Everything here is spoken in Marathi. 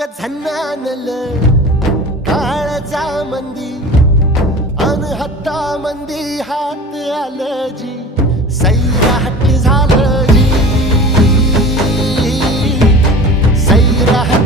ग झन्नानल काळजा मंदी अन हत्ता मंदी हात आलं जी सैराट झालं जी सैराट